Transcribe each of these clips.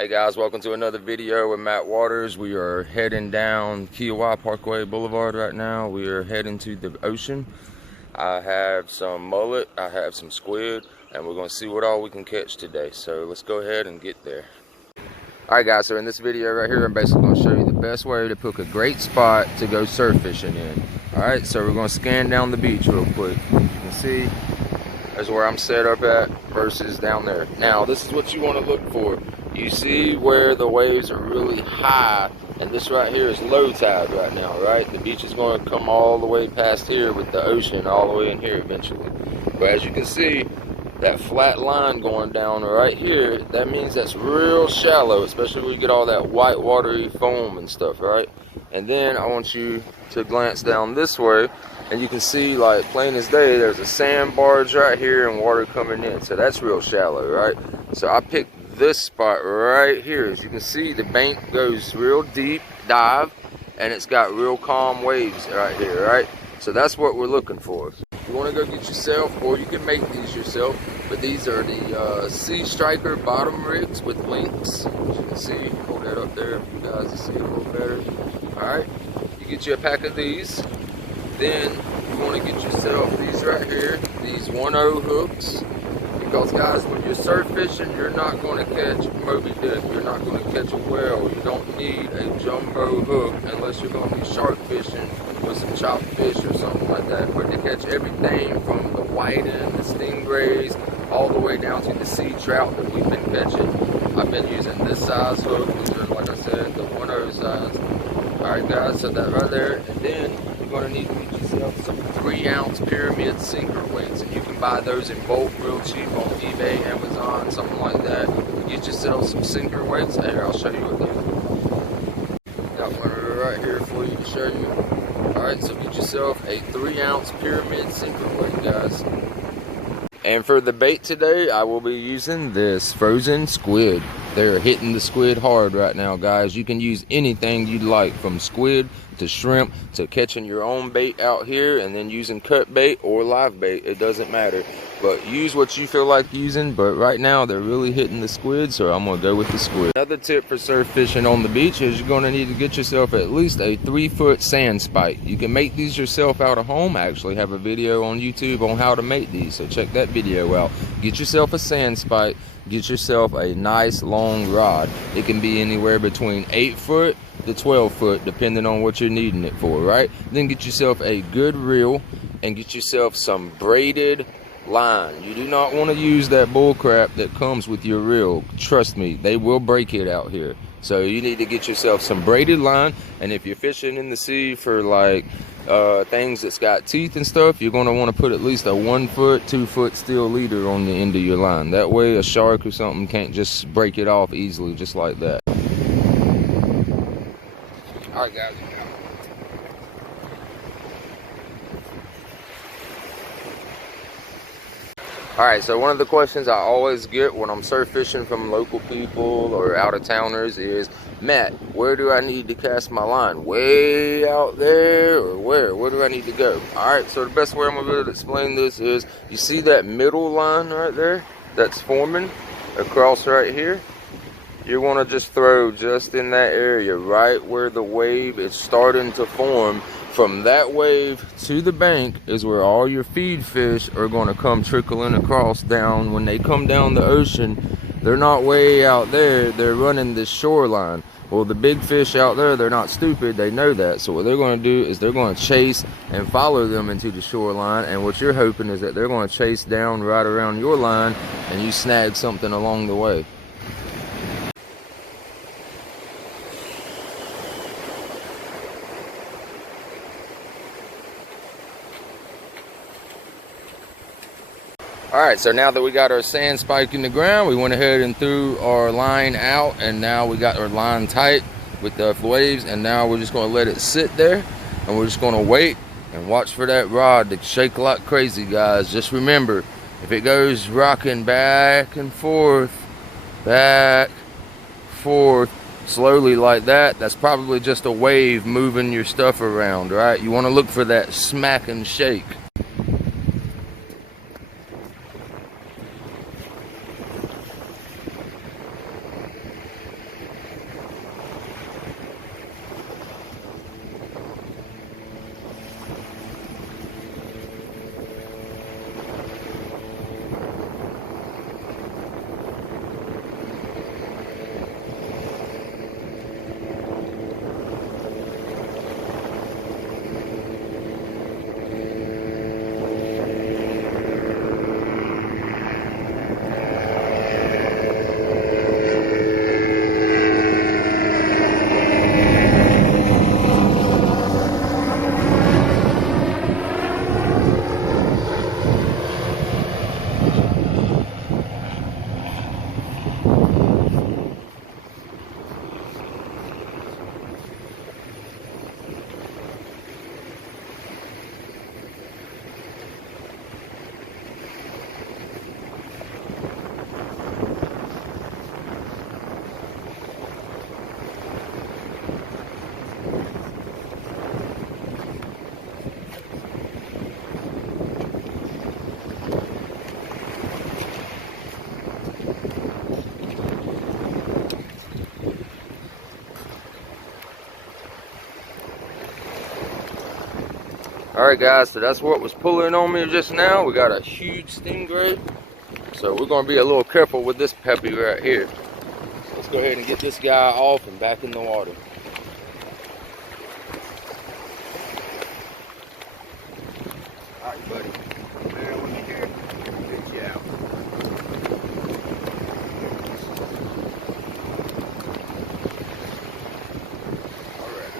Hey guys, welcome to another video with Matt Waters. We are heading down Kiowa Parkway Boulevard right now. We are heading to the ocean. I have some mullet, I have some squid, and we're going to see what all we can catch today. So let's go ahead and get there. Alright guys, so in this video right here, I'm basically going to show you the best way to pick a great spot to go surf fishing in. Alright, so we're going to scan down the beach real quick. As you can see, there's where I'm set up at versus down there. Now, this is what you want to look for. You see where the waves are really high, and this right here is low tide right now, right? The beach is going to come all the way past here with the ocean all the way in here eventually. But as you can see, that flat line going down right here, that means that's real shallow, especially when you get all that white watery foam and stuff, right? And then I want you to glance down this way, and you can see, like plain as day, there's a sand barge right here and water coming in. So that's real shallow, right? So I picked this spot right here. As you can see, the bank goes real deep dive, and it's got real calm waves right here, right? So that's what we're looking for. You want to go get yourself, or you can make these yourself, but these are the Sea Striker bottom rigs with links. As you can see, hold that up there for you guys to see it a little better. Alright, you get you a pack of these. Then you want to get yourself these right here, these 1/0 hooks. Because guys, when you're surf fishing, you're not going to catch Moby Dick. You're not going to catch a whale. You don't need a jumbo hook unless you're going to be shark fishing with some chopped fish or something like that. But to catch everything from the whiting, the stingrays, all the way down to the sea trout that we've been catching, I've been using this size hook. These are, like I said, the 1/0 size. Alright guys, so that right there. And then you're going to need to get yourself some 3-ounce pyramid sinker weights, and you can buy those in bulk real cheap on eBay, Amazon, something like that. Get yourself some sinker weights. Here, I'll show you what they are. Got one right here for you to show you. Alright, so get yourself a 3-ounce pyramid sinker weight, guys. And for the bait today, I will be using this frozen squid. They're hitting the squid hard right now, guys. You can use anything you'd like, from squid to shrimp to catching your own bait out here, and then using cut bait or live bait. It doesn't matter. But use what you feel like using. But right now, they're really hitting the squid, so I'm going to go with the squid. Another tip for surf fishing on the beach is you're going to need to get yourself at least a 3-foot sand spike. You can make these yourself out of home. I actually have a video on YouTube on how to make these, so check that video out. Get yourself a sand spike. Get yourself a nice long rod. It can be anywhere between 8 foot to 12 foot, depending on what you're needing it for, right? Then get yourself a good reel and get yourself some braided line. You do not want to use that bull crap that comes with your reel. Trust me, they will break it out here. So you need to get yourself some braided line, and if you're fishing in the sea for like things that's got teeth and stuff, you're going to want to put at least a 1 foot, 2 foot steel leader on the end of your line. That way a shark or something can't just break it off easily, just like that. Alright guys. Alright, so one of the questions I always get when I'm surf fishing from local people or out of towners is, Matt, where do I need to cast my line? Way out there, or where? Where do I need to go? Alright, so the best way I'm going to be able to explain this is, you see that middle line right there that's forming across right here? You want to just throw just in that area, right where the wave is starting to form. From that wave to the bank is where all your feed fish are going to come trickling across down. When they come down the ocean, they're not way out there, they're running this shoreline. Well, the big fish out there, they're not stupid, they know that. So what they're going to do is they're going to chase and follow them into the shoreline, and what you're hoping is that they're going to chase down right around your line and you snag something along the way. Alright, so now that we got our sand spike in the ground, we went ahead and threw our line out, and now we got our line tight with the waves, and now we're just going to let it sit there, and we're just going to wait and watch for that rod to shake like crazy, guys. Just remember, if it goes rocking back and forth, slowly like that, that's probably just a wave moving your stuff around, right? You want to look for that smack and shake. Alright guys, so that's what was pulling on me just now. We got a huge stingray. So we're going to be a little careful with this peppy right here. So let's go ahead and get this guy off and back in the water. Alright buddy, bear with me here. Get you out. Alright.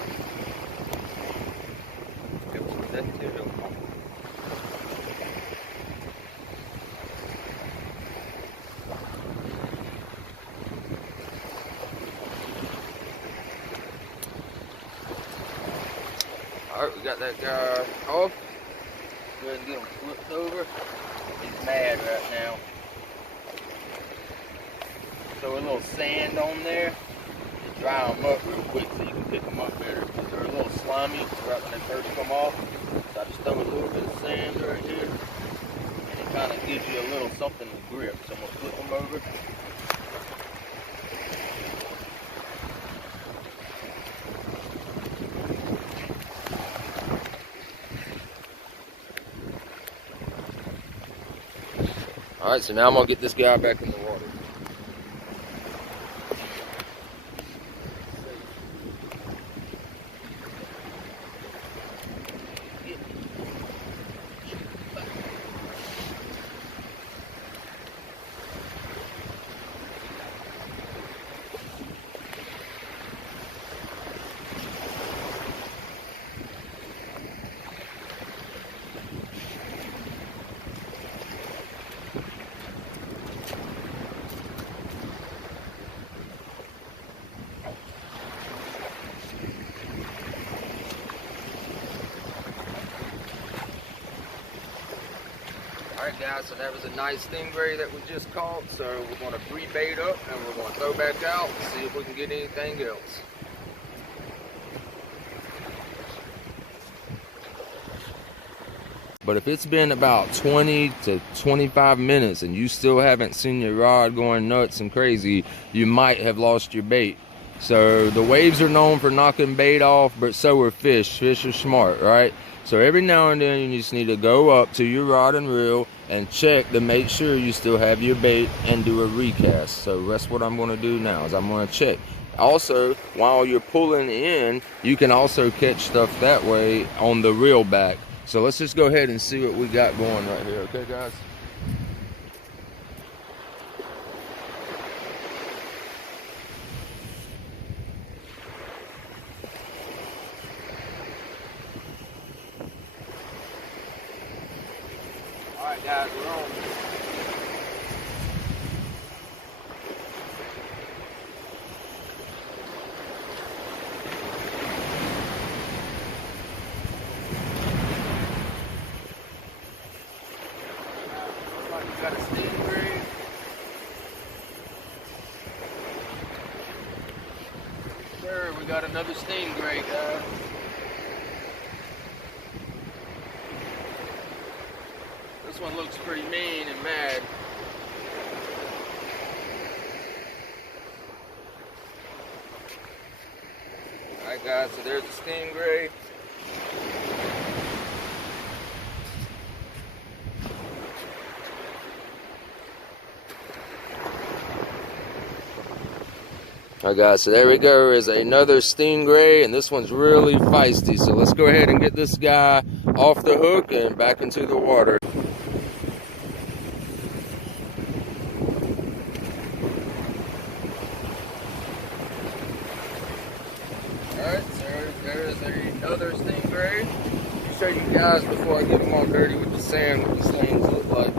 Alright, we got that guy off. Go ahead and get him flipped over. He's mad right now. Throw a little sand on there to dry them up real quick so you can pick them up better. Because they're a little slimy right when they first come off. So I just throw a little bit of sand right here. And it kind of gives you a little something to grip. So I'm going to flip them over. Alright, so now I'm going to get this guy back in the water. Alright guys, so that was a nice stingray that we just caught. So we're going to re-bait up and we're going to throw back out and see if we can get anything else. But if it's been about 20 to 25 minutes and you still haven't seen your rod going nuts and crazy, you might have lost your bait. So the waves are known for knocking bait off, but so are fish. Fish are smart, right? So every now and then you just need to go up to your rod and reel and check to make sure you still have your bait and do a recast. So that's what I'm going to do now, is I'm going to check. Also, while you're pulling in, you can also catch stuff that way on the reel back. So let's just go ahead and see what we got going right here, okay guys? Alright guys, we're on. We got a stingray. Sure, we got another stingray, guys. This one looks pretty mean and mad. Alright guys, so there's the stingray. Alright guys, so there we go, is another stingray, and this one's really feisty. So let's go ahead and get this guy off the hook and back into the water. Alright, so there's another stingray. I'll show you guys before I get them all dirty with the sand what these things look like.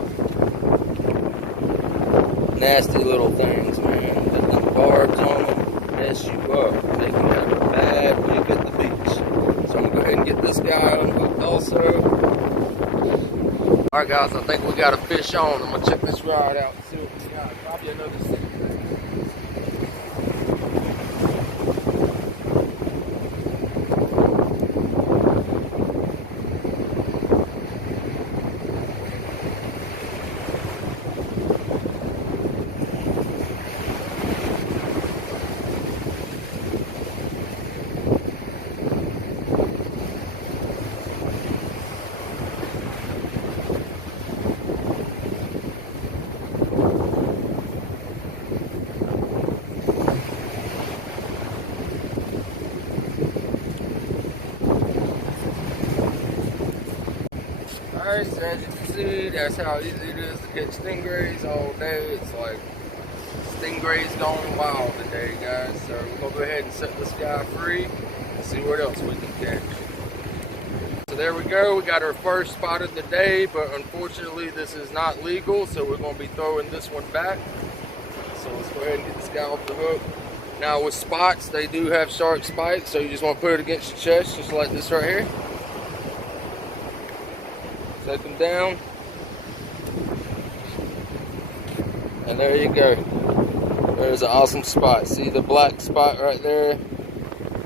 Nasty little things, man. Got them barbs on them, mess you up. They can have a bad week at the beach. So I'm gonna go ahead and get this guy unhooked also. Alright guys, I think we got a fish on. I'm gonna check this rod out and see what we got. Probably another stingray. guys, as you can see, that's how easy it is to catch stingrays all day. It's like stingrays gone wild today, guys. So we're gonna go ahead and set this guy free and see what else we can catch. So there we go, we got our first spot of the day, but unfortunately this is not legal, so we're gonna be throwing this one back. So let's go ahead and get this guy off the hook. Now with spots, they do have sharp spikes, so you just want to put it against your chest, just like this right here. Take them down. And there you go. There's an awesome spot. See the black spot right there?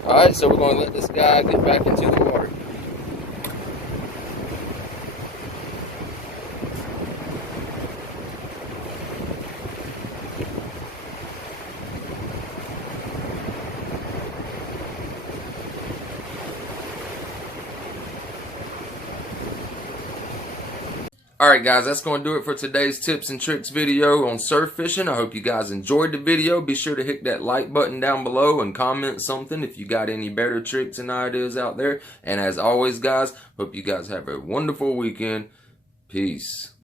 Alright, so we're going to let this guy get back into the water. Alright guys, that's going to do it for today's tips and tricks video on surf fishing. I hope you guys enjoyed the video. Be sure to hit that like button down below and comment something if you got any better tricks and ideas out there. And as always guys, hope you guys have a wonderful weekend. Peace.